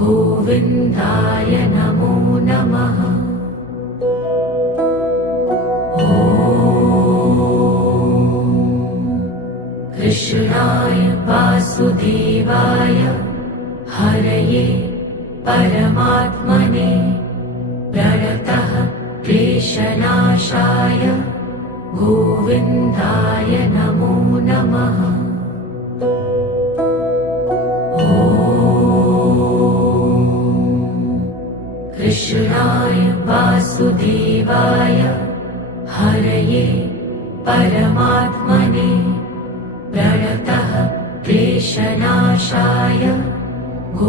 गोविन्दाय नमो नमः। कृष्णाय वासुदेवाय हरये परमात्मने प्रणतः क्लेशनाशाय गोविन्दाय नमो नमः।